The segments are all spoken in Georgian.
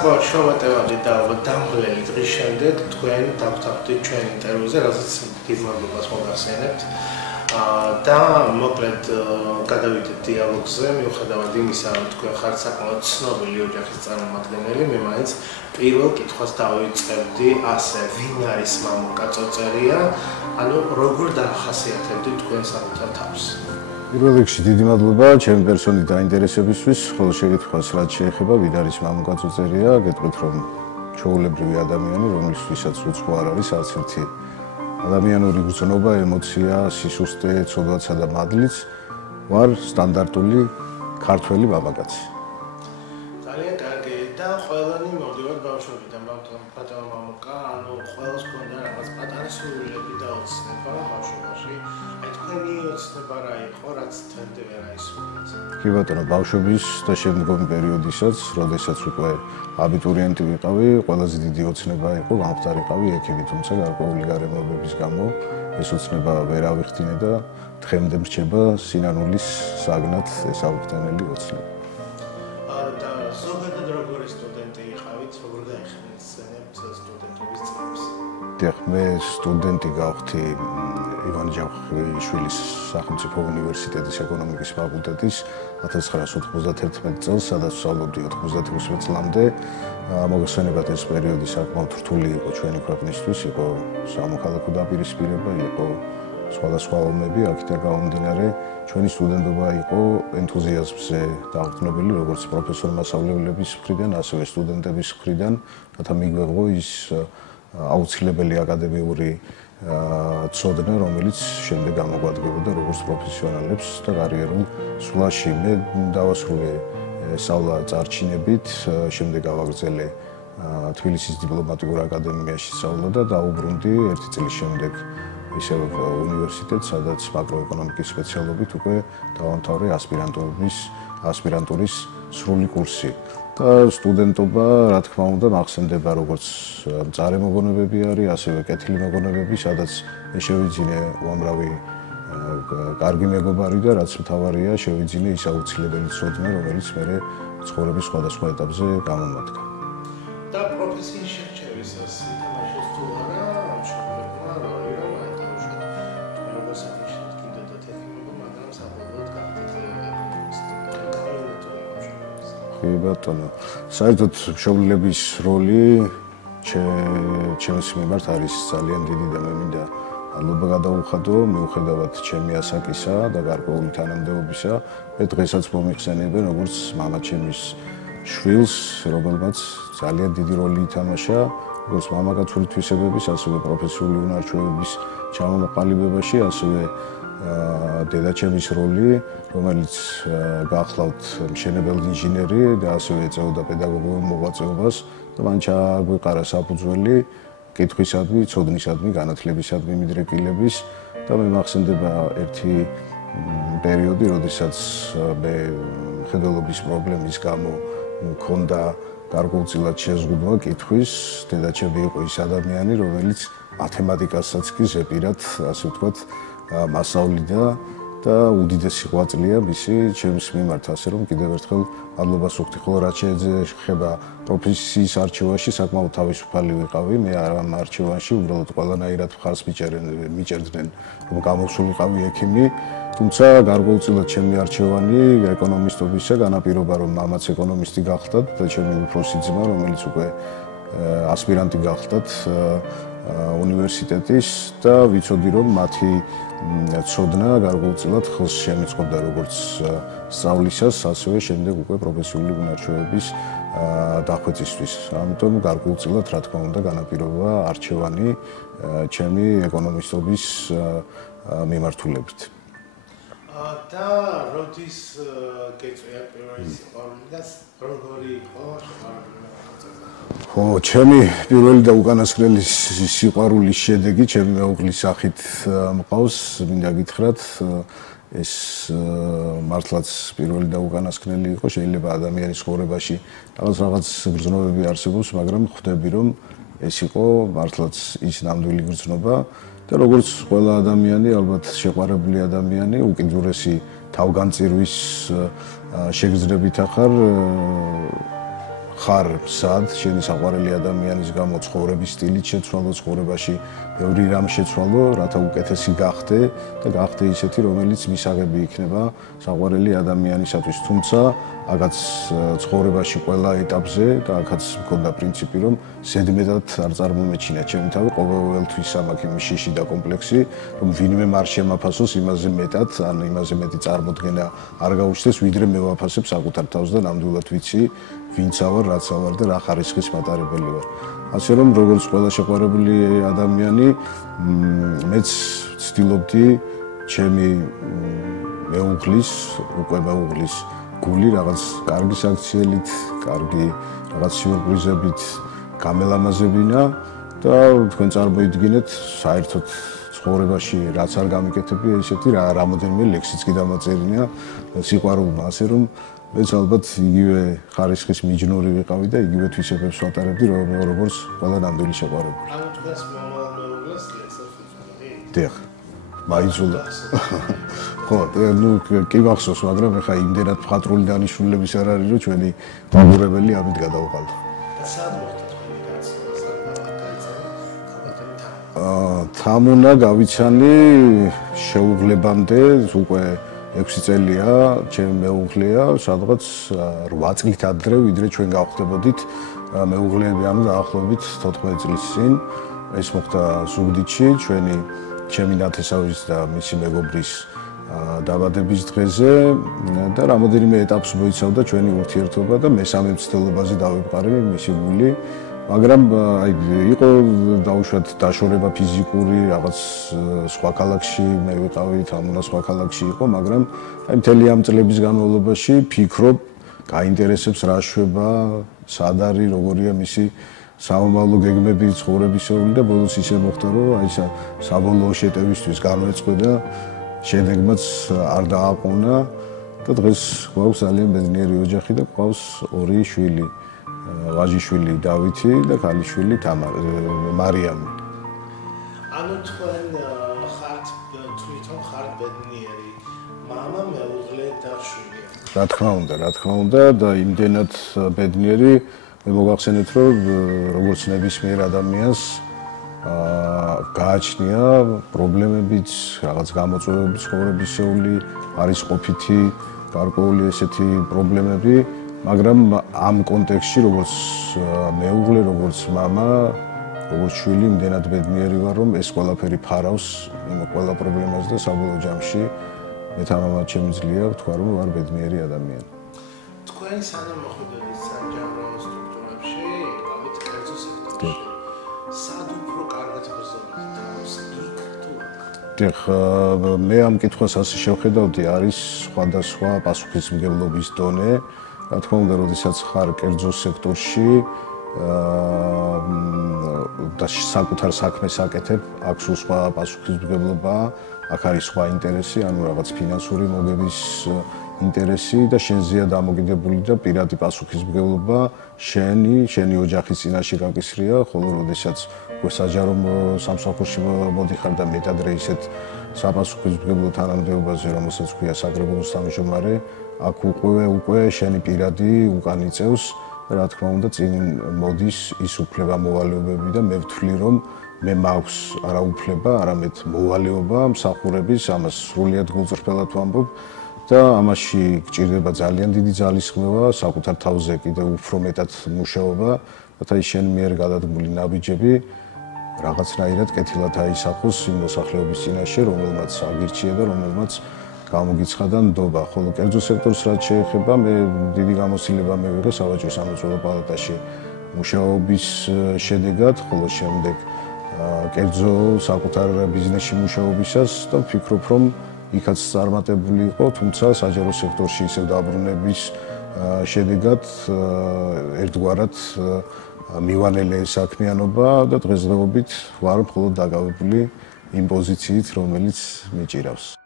საკმაოდ შრომატევადი და დამღლელი დღის შემდეგ თქვენ დავთანხმდით ჩვენ ინტერვიუზე, რასაც დიდ მადლობას მოგახსენებთ. და მოკლედ გადავიდეთ დიალოგზე, მიუხედავად იმისა, რომ თქვენ ხართ საკმაოდ ცნობილი ოჯახის წარმომადგენელი, მე მაინც პირველ კითხვას დავიწყებდი ასე, ვინ არის მამუკა წოწერია, ანუ როგორ დაახასიათებდით თქვენ საკუთარ თავს? პირველ რიგში დიდი მადლობა ჩემი პერსონით დაინტერესებისთვის, ხოლო შეკითხვას რაც შეეხება ვინ არის მამუკა წოწერია, გეტყვით რომ ჩვეულებრივი ადამიანი, რომლისთვისაც უცხო არ არის არც ერთი ადამიანური გრძნობა, ემოცია, სისუსტე, ცოდვაცა და მადლიც ვარ სტანდარტული ქართველი მამაკაცი. ძალიან კარგი და ყველანი მოვდივართ ბავშვობიდან, ბატონო მამუკა, ანუ ყველას ქონდა რაღაც პატარა სურვილები და ოცნება ბავშვობაში. აი თქვენი ოცნება რა იყო, რაც თქვენდე ვერ აისურვეთ? კი ბატონო, ბავშვობის და შემდგომი პერიოდისაც, როდესაც უკვე აბიტურიენტი ვიყავი, ყველაზე დიდი ოცნება იყო გამختارიყავი ექიმი, თუმცა გარკვეული გარემოებების გამო ეს ოცნება ვერ ავიხდინე და დღემდე მრჩება სინანულის საგნად ეს ავხდენელი ოცნება. და ზოგადად როგორი სტუდენტი იყავით, როგორ გაიხსენებთ სტუდენტობის წლებს? დიახ, მე სტუდენტი გავხდი ივან ჯავახიშვილის სახელმწიფო უნივერსიტეტის ეკონომიკის ფაკულტეტის 1991 წელს, სადაც ვსწავლობდი 96 წლამდე. მოგესალმებით, ეს პერიოდი საკმაოდ რთული იყო ჩვენი ქვეყნისთვის, იყო სამოქალაქო დაპირისპირება, იყო სხვადასხვა ომები, აქედან გამომდინარე, ჩვენი სტუდენტობა იყო ენთუზიაზმზე დაყრდნობილი, როგორც პროფესორ-მასწავლებლების მხრიდან, ასევე სტუდენტების მხრიდან, რათა მიგვეღო ის აუცილებელი აკადემიური ცოდნა, რომელიც შემდეგ გამოგვადგებოდა როგორც პროფესიონალებს და კარიერულ სვლაში. მე დავასრულე სწავლა წარჩინებით, შემდეგ გავაგრძელე თბილისის დიპლომატიურ აკადემიაში სწავლა და დაუბრუნდი ერთი წლის შემდეგ ისევ უნივერსიტეტს, სადაც მაკროეკონომიკის სპეციალობით უკვე დავამთავრე ასპირანტურის სრული კურსი. და სტუდენტობა, რა თქმა უნდა, მახსენდება როგორც მწარე მოგონებები არის, ასევე კეთილი მოგონებები, სადაც მე შევიძინე უამრავი კარგი მეგობარი და რაც მთავარია, შევიძინე ის აუცილებელი ცოდნა, რომელიც მე ცხოვრების სხვადასხვა ეტაპზე გამომადგა. და პროფესიის შერჩევისას ითამაშეს თუ არა ამ შრომებმა როლი, რომ აიტაუშვათ თქვენ როგორ საფეხშად გინდოდათ ექიმობა, მაგრამ საბოლოოდ გახდით ეკონომისტი. კი ბატონო, საერთოდ მშობლების როლი ჩემს მიმართ არის ძალიან დიდი და მე მინდა მადლობა გადაუხადო, მიუხედავად ჩემი ასაკისა და გარკვეული თანამდებობისა, მე დღესაც მომიხსენიებენ როგორც მამაჩემის შვილს, რომელმაც ძალიან დიდი როლი ითამაშა, როგორც მამაკაცური თვისებების, ასევე პროფესიული უნარჩვევების ჩამოყალიბებაში, ასევე დედაჩემის როლი, რომელიც გახლავთ მშენებელი ინჟინერი და ასევე ეწეოდა პედაგოგიურ მოღვაწეობას და მან ჩააგვიყარა საფუძველი კითხვისადმი, ცოდნისადმი, განათლებისადმი მიდრეკილების და მე მახსენდება ერთი პერიოდი, როდესაც მე მხედველობის პრობლემის გამო მქონდა გარკვეულწილად შეზღუდვა კითხვის, დედაჩემი იყო ის ადამიანი, რომელიც მათემატიკასაც კი ზეპირად, ასე ვთქვათ, მასწავლიდა და უდიდესი ღვაწლია მისი ჩემს მიმართ, ასე რომ კიდევ ერთხელ მადლობას ვუხდი, ხოლო რაც შეეხება პროფესიის არჩევაში, საკმაოდ თავისუფალი ვიყავი, მე ამ არჩევანში უბრალოდ ყველანაირად მხარს მიჭერდნენ, რომ გამოსულიყავი ექიმი, თუმცა გარკვეულწილად ჩემი არჩევანი ეკონომისტობისა განაპირობა, რომ მამაც ეკონომისტი გახდათ და ჩემი უფროსი ძმა, რომელიც უკვე ასპირანტი გახდათ უნივერსიტეტის და ვიცოდი, რომ მათი ცოდნა გარკვეულწილად ხელს შემეწყობდა როგორც სწავლისას, ასევე შემდეგ უკვე პროფესიული უნარჩვევების დახვეწისთვის. ამიტომ გარკვეულწილად, რა თქმა უნდა, განაპირობა არჩევანი ჩემი ეკონომისტობის მიმართულებით. და როდის გეწვია პირველი სიყვარული და როგორი იყო სიყვარული? ხო, ჩემი პირველი და უკანასკნელი სიყვარულის შედეგი ჩემი მეუღლის სახით მყავს, მინდა გითხრათ, ეს მართლაც პირველი და უკანასკნელი იყო, შეიძლება ადამიანის ცხოვრებაში რაღაც გრძნობები არსებობს, მაგრამ ხვდები, რომ ეს იყო მართლაც ის ნამდვილი გრძნობა და როგორც ყველა ადამიანი, ალბათ შეყვარებული ადამიანი, უკიდურესი თავგანწირვის შეგრძნებით ახარ ხარ სად, შენი საყვარელი ადამიანის გამო ცხოვრების სტილით შეცვალო, ცხოვრებაში ბევრი რამ შეცვალო, რათა უკეთესი გახდე და გახდე ისეთი, რომელიც მისაღები იქნება საყვარელი ადამიანისათვის. თუმცა, აქაც ცხოვრებაში ყველა ეტაპზე და აქაც მქონდა პრინციპი, რომ ზედმეტად არ წარმომეჩინა ჩემი თავი, ყოველთვის მაქვს იმის შიში და კომპლექსი, რომ ვინმე არ შემაფასოს იმაზე მეტად, ან იმაზე მეტი წარმოდგენა არ გაუჩნდეს, ვიდრე მე ვაფასებ საკუთარ თავს და ნამდვილად ვიცი, ვინცა ვარ, რაცა ვარ და რა ხარისხის მატარებელი ვარ. ასე რომ, როგორც ყველა შეყვარებული ადამიანი, მეც ვცდილობდი ჩემი მეუღლის, უკვე მეუღლის გული რაღაც კარგი საქციელით, კარგი რაღაც სიურპრიზებით გამელამაზებინა და თქვენ წარმოიდგინეთ, საერთოდ ცხოვრებაში რაც არ გამიკეთები, ესეთი რამოდენიმე ლექსიც კი დამაწერინა სიყვარულმა, ასე რომ მეც ალბათ იგივე ხარისხის მიჯნური ვიყავი და იგივე თვისებებს ვატარებდი, როგორც ყველა ნამდვილი შეყვარებული. ანუ თქვენს მომავალ მეუღლეს ლექსებს უძღვნა? დიახ. მაიძულა. ხო, ნუ კი მახსოვს, მაგრამ ეხა იმდენად მხატვრული დანიშნულების არ არის, რომ ჩვენი მოგურებელი ამით გადავყავდა. და სად მოხდა თქვენი გაცნობა, სად გაიცანო ქალბატონი თამუნა გავიცანი შეუღლებამდე, უკვე 6 წელია, ჩემი მეუღლეა, სადღაც 8 წლით ადრე, ვიდრე ჩვენ გავხდებოდით მეუღლეები, ანუ დაახლოებით 14 წლის წინ. ეს მოხდა ზუგდიდში, ჩემი ნათესავის და მისი მეგობრის დაბადების დღეზე და რამოდენიმე ეტაპს მოიცავდა ჩვენი ურთიერთობა და მესამე მცდელობაზე დავიწყარი მისი გული, მაგრამ აი იყო დაუშვათ დაშორება ფიზიკური, რაღაც სხვა ქალაქში მე ვიყავი, თამუნა სხვა ქალაქში იყო, მაგრამ აი მთელი ამ წლების განმავლობაში ფიქრობ, გაინტერესებს რა შვება, სად არის, როგორია მისი სამომავლო გეგმები, ცხოვრებისეული და ბოლოს ისე მოხდა, რომ აი საბოლოო შეტევისთვის განვეწყვე და შედეგმაც არ დააყოვნა და დღეს გვაქვს ძალიან ბედნიერი ოჯახი და გვაქვს 2 შვილი, ვაჟიშვილი დავითი და ქალიშვილი მარიამი. ანუ თქვენ თვითონ ხართ ბედნიერი, მამა, მეუღლე და შვილი. რა თქმა უნდა და იმდენად ბედნიერი, მე მოგახსენეთ, რომ როგორც ნებისმიერ ადამიანს გააჩნია პრობლემებიც, რაღაც გამოწვევები ცხოვრებისეული, არის ყოფითი, გარკვეული ესეთი პრობლემები, მაგრამ ამ კონტექსტში, როგორც მეუღლე, როგორც მამა, როგორც შვილი, იმდენად ბედნიერი ვარ, რომ ეს ყველაფერი ფარავს იმ ყველა პრობლემას და საბოლოო ჯამში მე თამამად შემიძლია ვთქვა, რომ ვარ ბედნიერი ადამიანი. თქვენ სანამ მოხვდებით საჯარო სტრუქტურებში, გავით კერძო სექტორში. სად უფრო კარგად გრძნობთ თავს იქ თუ აქ? მე ამ კითხვას ასე შევხედავდი, არის სხვადასხვა პასუხისმგებლობის დონე. რა თქმა უნდა, როდესაც ხარ კერძო სექტორში და საკუთარ საქმეს აკეთებ, აქ სულ სხვა პასუხისმგებლობა, აქ არის სხვა ინტერესი, ანუ რაღაც ფინანსური მოგების ინტერესი და შენზეა დამოკიდებული და პირადი პასუხისმგებლობა შენი ოჯახის წინაშე გაკისრია, ხოლო როდესაც საჯარო სამსახურში მოდიხარ და მეტად ისეთ საპასუხისმგებლო თანამდებობაზე, რომელსაც ქვია საგრებულოს თავმჯდომარე, აქ უკვე შენი პირადი უკან იწევს, რა თქმა უნდა, წინ მოდის ის უფლება მოვალეობები და მე ვთვლი, რომ მე მაქვს არა უფლება, არამედ მოვალეობა მსახურების, ამას სრულიად გულწრფელად ვამბობ და ამაში გჭირდება ძალიან დიდი ძალისხმევა, საკუთარ თავზე კიდევ უფრო მეტად მუშაობა, რათა ის შენ მიერ გადადგმული ნაბიჯები რაღაცნაირად კეთილად აისახოს იმ მოსახლეობის წინაშე, რომელმაც აგირჩია და რომელმაც გამოგიცხადა ნდობა. ხოლო კერძო სექტორს რაც შეეხება, მე დიდი გამოცდილება მივიღე სავაჭრო სამრეწველო პალატაში მუშაობის შედეგად, ხოლო შემდეგ კერძო საკუთარ ბიზნესში მუშაობისას და ვფიქრობ, რომ იქაც წარმატებული იყო, თუმცა საჯარო სექტორში ისევ დაბრუნების შედეგად ერთგვარად მივანელე საქმიანობა და დღესდღეობით ვარ მხოლოდ დაკავებული იმ პოზიციით, რომელიც მიჭირავს.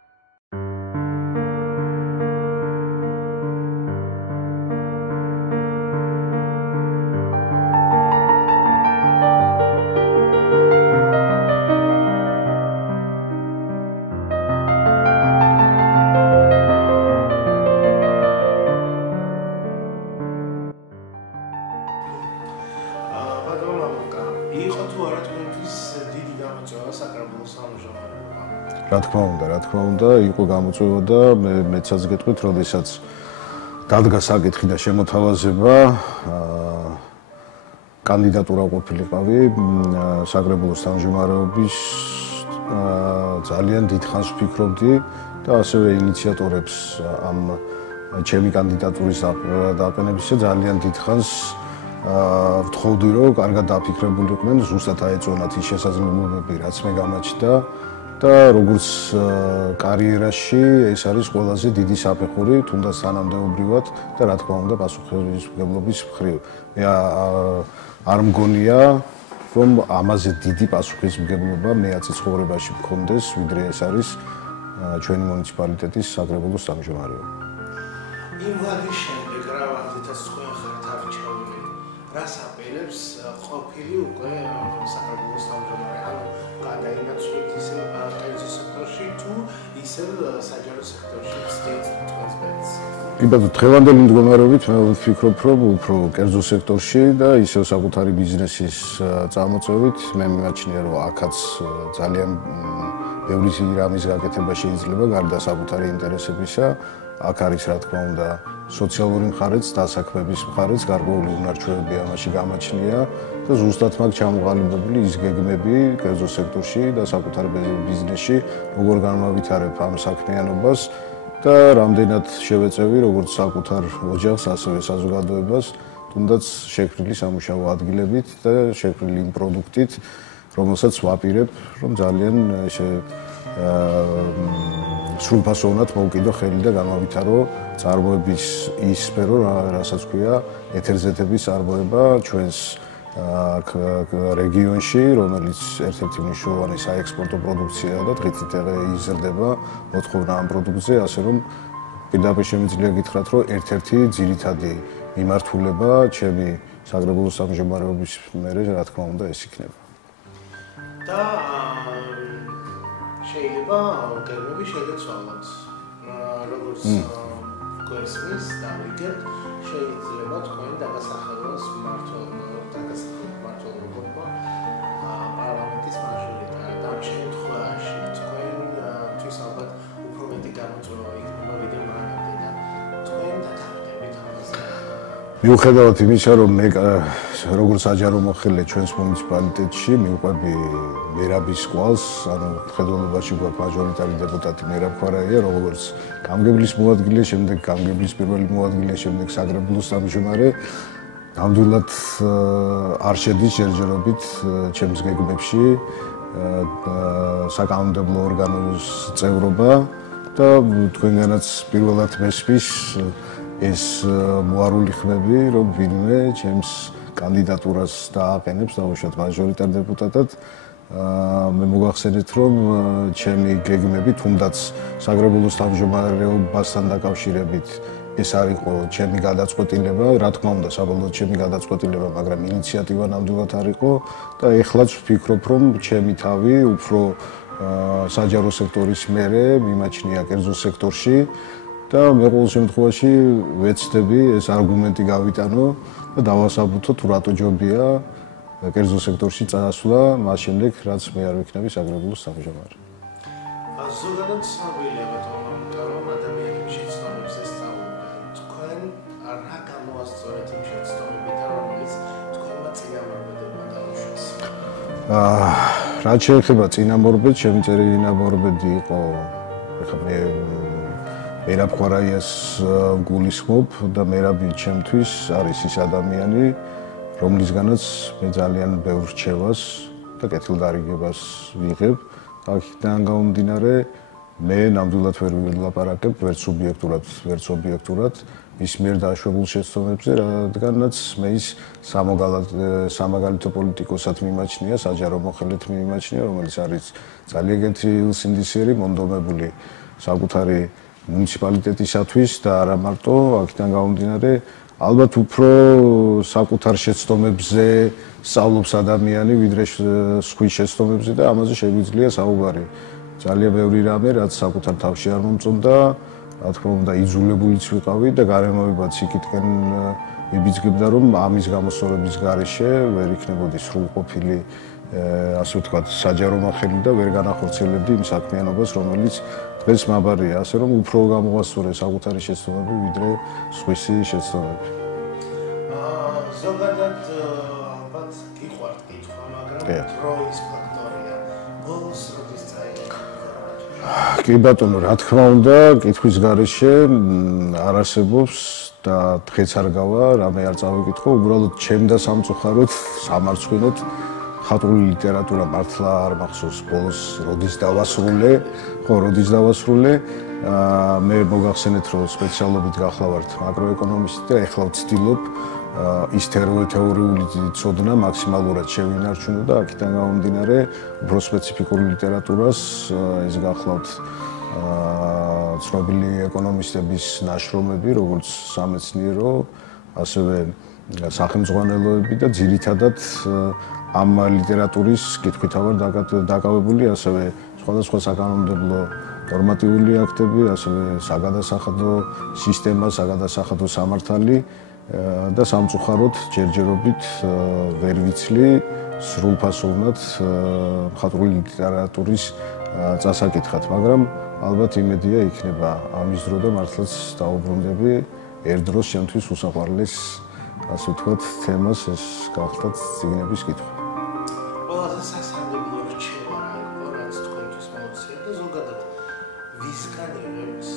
რა თქმა უნდა, იყო გამოწვევა და მეცაც გეტყვით, როდესაც დადგა საკითხი და შემოთავაზება, კანდიდატურა ყოფილიყავი საკრებულოს თავმჯდომარეობის ძალიან დიდხანს ვფიქრობდი და ასევე ინიციატორებს ამ ჩემი კანდიდატურის დაყენებისა ძალიან დიდხანს ვთხოვდი, რომ კარგად დაფიქრებულიყვნენ, ზუსტად აეწონათ ის შესაძლებლობები, რაც მე გამაჩნდა და როგორც კარიერაში ეს არის ყველაზე დიდი საფეხური, თუნდაც თანამდებობრივად და რა თქმა უნდა პასუხისმგებლობის მხრივ. მე არ მგონია, რომ ამაზე დიდი პასუხისმგებლობა მეაცი ცხოვრებაში მქონდეს, ვიდრე ეს არის ჩვენი მუნიციპალიტეტის საკრებულოს თავმჯდომარეობა. იმ ვადის შემდეგ რა ვადითაც თქვენ ხართ ავიჩაული, რას აპირებს ყოფილი უკვე საკრებულოს თავმჯდომარე, ანუ გადაინაცვლით ისე კერძო სექტორში თუ ისე საჯარო სექტორში ცდით თქვენს ბედს? კი ბატონო, დღევანდელი მდგომარეობით მე ვფიქრობ, რომ უფრო კერძო სექტორში და ისევ საკუთარი ბიზნესის წამოწევით მე მიმაჩნია, რომ აქაც ძალიან ბევრი რამის გაკეთება შეიძლება გარდა საკუთარი ინტერესებისა. აქ არის რა თქმა უნდა სოციალური მხარეც, დასაქმების მხარეც, გარკვეული უნარჩვევები ამაში გამაჩნია და ზუსტად მაგ ჩამოყალიბებული ის გეგმები კერძო სექტორში და საკუთარ ბიზნესში, როგორ განმავითარებ ამ საქმიანობას და რამდენად შევეწევი როგორც საკუთარ ოჯახს, ასევე საზოგადოებას, თუნდაც შექმნილი სამუშაო ადგილებით და შექმნილი იმ პროდუქტით, რომელსაც ვაპირებ, რომ ძალიან სრულფასოვნად მოვკიდო ხელი და გამავითარო წარმოების ის სფერო, რასაც ქვია ეთერზეთების წარმოება ჩვენს რეგიონში, რომელიც ერთ-ერთი მნიშვნელოვანი საექსპორტო პროდუქციაა და დღით იზრდება მოთხოვნა ამ პროდუქტზე, ასე რომ პირდაპირ შემიძლია გითხრათ, რომ ერთ-ერთი ძირითადი მიმართულება ჩემი საკრებულოს თავმჯდომარეობის მერე, რა თქმა უნდა, ეს იქნება. და შეიძლება გეგმები შეგეცვალოთ. როგორც გვესმის და ვიგებთ, შეიძლება თქვენ დაგასახელოს მმართველობა პარლამენტის მაჟორიტა და ამ შემთხვევაში თქვენთვის ალბათ უფრო მეტი გამოწვევა იქნება ვიდრე მანამდე და თქვენ დათანხმდებით ამაზე. მიუხედავად იმისა, რომ მე როგორც საჯარო მოხელე ჩვენს მუნიციპალიტეტში მივყვები მერაბის კვალს, ანუ მხედველობაში გვაქვს მაჟორიტარი დეპუტატი მერაბ ქვარაია, როგორც გამგებლის მოადგილე, შემდეგ გამგებლის პირველი მოადგილე, შემდეგ საკრებულოს თავმჯდომარე, ნამდვილად არ შედის ჯერჯერობით ჩემს გეგმებში საკანონმდებლო ორგანოს წევრობა და თქვენგანაც პირველად მესმის ეს მოარული ხმები, რომ ვინმე ჩემს კანდიდატურას დააყენებს დაუშვათ მაჟორიტარ დეპუტატად. მე მოგახსენეთ, რომ ჩემი გეგმები თუნდაც საკრებულოს თავმჯდომარეობასთან დაკავშირებით ეს არ იყო ჩემი გადაწყვეტილება, რა თქმა უნდა, საბოლოოდ ჩემი გადაწყვეტილება, მაგრამ ინიციატივა ნამდვილად არ იყო და ეხლაც ვფიქრობ, რომ ჩემი თავი უფრო საჯარო სექტორის მერე მიმაჩნია კერძო სექტორში და მე ყოველ შემთხვევაში ვეცდები ეს არგუმენტი გავიტანო და დავასაბუთო თუ რატო ჯობია კერძო სექტორში წასვლა, მას შემდეგ რაც მე არ ვიქნები საკრებულოს თავმჯდომარე. ზოგადად ცნობილია რომ ადამიანები შეცდომებს ესწავლიან. თქვენ რა გამოასწორეთ იმ შეცდომებიდან, რომელიც თქვენმა წინამორბედებმა დაუშვეს? რაც შეეხება წინამორბედს, ჩემი წინამორბედი იყო ეხლა მერაბ ქვარაიას გულისხმობ და მერაბი ჩემთვის არის ის ადამიანი, რომლისგანაც მე ძალიან ბევრ რჩევას და კეთილდარიგებას ვიღებ. აქედან გამომდინარე, მე ნამდვილად ვერ ვილაპარაკებ ვერც სუბიექტურად, ვერც ობიექტურად მის მიერ დაშვებულ შეცდომებზე, რადგანაც მე ის სამაგალითო პოლიტიკოსად მიმაჩნია, საჯარო მოხელედ მიმაჩნია, რომელიც არის ძალიან კეთილსინდისიერი, მონდომებული საკუთარი მუნიციპალიტეტისათვის და არა მარტო, აქედან გამომდინარე, ალბათ უფრო საკუთარ შეცდომებზე სწავლობს ადამიანი, ვიდრე სხვის შეცდომებზე და ამაზე შეგვიძლია საუბარი. ძალიან ბევრი რამე, რაც საკუთარ თავში არ მომწონდა, რა თქმა უნდა, იძულებულიც ვიყავი და გარემოებაც იქითკენ მიბიძგებდა, რომ ამის გამოსწორების გარეშე ვერ იქნებოდი სრულყოფილი ასე ვთქვათ, საჯარო მახელი და ვერ განახორციელებდი იმ საქმიანობას, რომელიც დღეს მაბარია, ასე რომ უფრო გამოასწორე საკუთარი შეცდომები, ვიდრე სხვისი შეცდომები. ზოგადად ალბათ გიყვართ კითხვა, მაგრამ დროის ფაქტორია. ბოლოს როდის წაიღეთ? კი ბატონო, რა თქმა უნდა, კითხვის გარეშე არ არსებობს და დღეც არ გავა, რამე არ წავიკითხო, უბრალოდ ჩემ და სამწუხაროდ, სამარცხვინოდ ხატული ლიტერატურა მართლა არ მახსოვს ბოლოს როდის დავასრულე. მე მოგახსენეთ, რომ სპეციალობით გახლავართ მაკროეკონომისტი და ეხლა ვცდილობ ის თეორიული ცოდნა მაქსიმალურად შევინარჩუნო და აქედან გამომდინარე უფრო სპეციფიკური ლიტერატურას ის გახლავთ ცნობილი ეკონომისტების ნაშრომები, როგორც სამეცნიერო, ასევე სახელმძღვანელოები და ძირითადად ამ ლიტერატურის კითხვით ვარ დაკავებული, ასევე სხვადასხვა საკანონმდებლო ნორმატიული აქტები, ასევე საგადასახადო სისტემა, საგადასახადო სამართალი და სამწუხაროდ ჯერჯერობით ვერ ვიცლი სრულფასოვნად მხატვრული ლიტერატურის წასაკითხად, მაგრამ ალბათ იმედია იქნება ამის დრო და მართლაც დაუბრუნდები ერთ დროს ჩემთვის უსაყვარლეს, ასე ვთქვათ, თემას ეს გახლავთ წიგნების კითხვა. ყველაზე სასარგებლო რჩევა რა იყო, რაც თქვენთვის მოუწია და ზოგადად ვისგან იღებს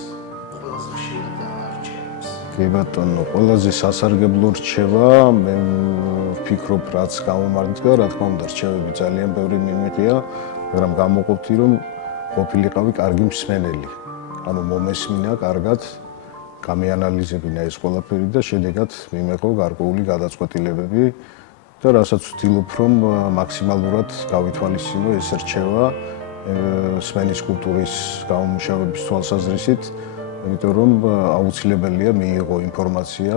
ყველაზე ხშირად არჩევებს? კი ბატონო, ყველაზე სასარგებლო რჩევა, მე ვფიქრობ, რაც გამომარჯვდა, რა თქმა უნდა, რჩევები ძალიან ბევრი მიმიღია, მაგრამ გამოყოფთი, რომ ყოფილიყავი კარგი მსმენელი. ანუ მომესმინა კარგად, გამიანალიზებინა ეს ყველაფერი და შედეგად მიმეყო გარკვეული გადაწყვეტილებები და რასაც ვცდილობ, რომ მაქსიმალურად გავითვალისწინო ეს რჩევა სმენის კულტურის გამომუშავების თვალსაზრისით, იმიტომ რომ აუცილებელია მიიღო ინფორმაცია,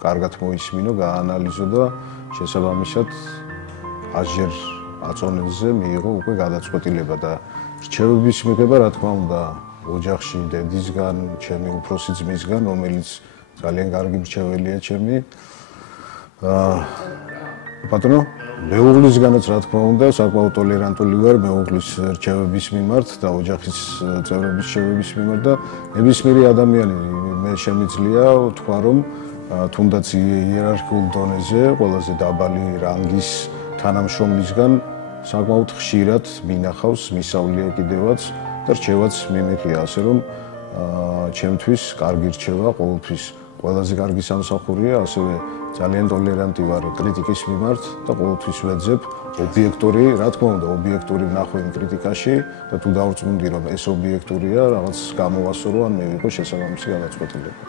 კარგად მოისმინო, გაანალიზო და შესაბამისად ასჯერ აწონებზე მიიღო უკვე გადაწყვეტილება და რჩევების მიღება, რა თქმა უნდა, ოჯახში დედისგან, ჩემი უფროსი ძმისგან, რომელიც ძალიან კარგი მრჩეველია ჩემი. ბატონო, მეუღლისგანაც რა თქმა უნდა, საკმაოდ ტოლერანტული ვარ მეუღლის რჩევების მიმართ და ოჯახის წევრების რჩევების მიმართ და ნებისმიერი ადამიანი მე შემიძლია თქვა, რომ თუნდაც იერარქიულ დონეზე ყველაზე დაბალი რანგის თანამშრომლისგან საკმაოდ ხშირად მინახავს მისავლია კიდევაც და რჩევაც მიმიღია, ასე რომ ჩემთვის კარგი რჩევა ყოველთვის ყველაზე კარგი სამსახურია, ასევე ძალიან ტოლერანტი ვარ კრიტიკის მიმართ და ყოველთვის ვეძებ ობიექტური, რა თქმა უნდა, ობიექტური ვნახო იმ კრიტიკაში და თუ დავწმუნდი, რომ ეს ობიექტურია, რაღაც გამოვასწორო ან მივიღო შესაბამისი გადაწყვეტილება.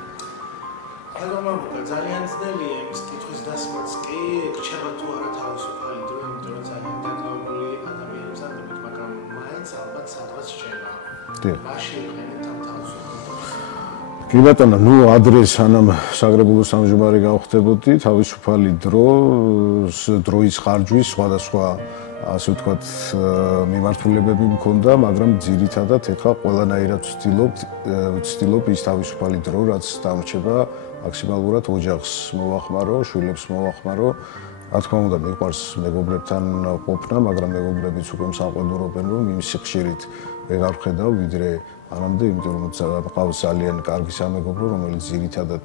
ძალიან ძნელია იმის კითხვის დასმაც კი, რჩება თუ არა თავისუფალი დრო, იმიტომ რომ ძალიან დაკავებული ადამიანებს ამბობთ, მაგრამ მაინც ალბათ სადღაც რჩება. მაშინ იყენებთ ამ თავისუფალ დროს. კი ბატონო, ნუ ადრე სანამ საგრებულო სამжубარი გავხდებოდი, თავისუფალი დროის ხარჯვის სხვადასხვა ასე ვთქვათ მიმართულებები მქონდა, მაგრამ ძირითადად ეხლა ყველანაირად ვცდილობ ის თავისუფალი დრო, რაც დამრჩება მაქსიმალურად ოჯახს მოვახმარო, შვილებს მოვახმარო. რა თქმა უნდა, მიყვარს მეგობრებთან ყოფნა, მაგრამ მეგობრებიც უკვე მსაყვედურობენ, რომ იმ სიხშირით ვეღარ ვხედავ, ვიდრე მანამდე, იმიტომ რომ მყავს ძალიან კარგი სამეგობრო, რომელიც ძირითადად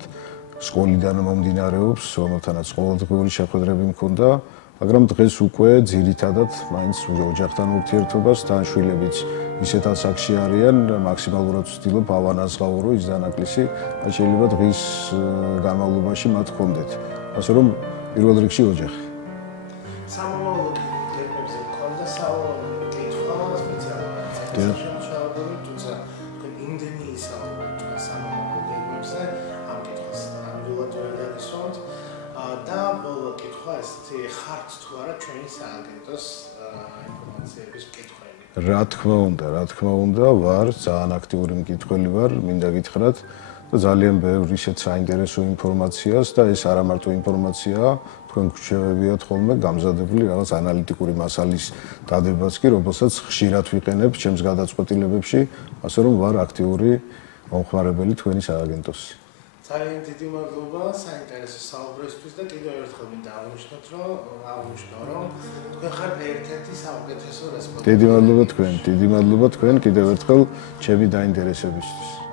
სკოლიდან მომდინარეობს, რომელთანაც ყოველდღიური შეხვედრები მქონდა, მაგრამ დღეს უკვე ძირითადად მაინც ოჯახთან ურთიერთობას, თან შვილებიც ისეთ ასაკში არიან, მაქსიმალურად ვცდილობ ავანაზღაურო ის დანაკლისი, რაც შეიძლება დღის განმავლობაში მათ ჰქონდეთ. ასე რომ პირველ რიგში ოჯახი. სამომავლო გეგმებზე მქონდა საუბარი კითხვა სპეციალურად. შემოშალებული, თუმცა იმდენი ისაუბრა სამომავლო გეგმებზე, ამ კითხვას ნამდვილად ვერ დაგისვამთ და ბოლო კითხვა ესეთი ხართ თუ არა ჩვენი სააგენტოს ინფორმაციების მკითხველი. რა თქმა უნდა, ვარ, ძალიან აქტიური მკითხველი ვარ, მინდა გითხრათ და ძალიან ბევრი ისეთ საინტერესო ინფორმაციას და ეს არა მარტო ინფორმაციაა, თქვენ გვჩვევებიათ ხოლმე გამზადებული რაღაც ანალიტიკური მასალის დადებაც კი, რომელსაც ხშირად ვიყენებ ჩემს გადაწყვეტილებებში, ასე რომ ვარ აქტიური მომხმარებელი თქვენი სააგენტოს. ძალიან დიდი მადლობა საინტერესო საუბრისთვის და კიდევ ერთხელ მინდა აღვნიშნოთ, რომ თქვენ ხართ ერთ-ერთი საუკეთესო რესპონდენტი. დიდი მადლობა თქვენ, კიდევ ერთხელ ჩემი დაინტერესებისთვის.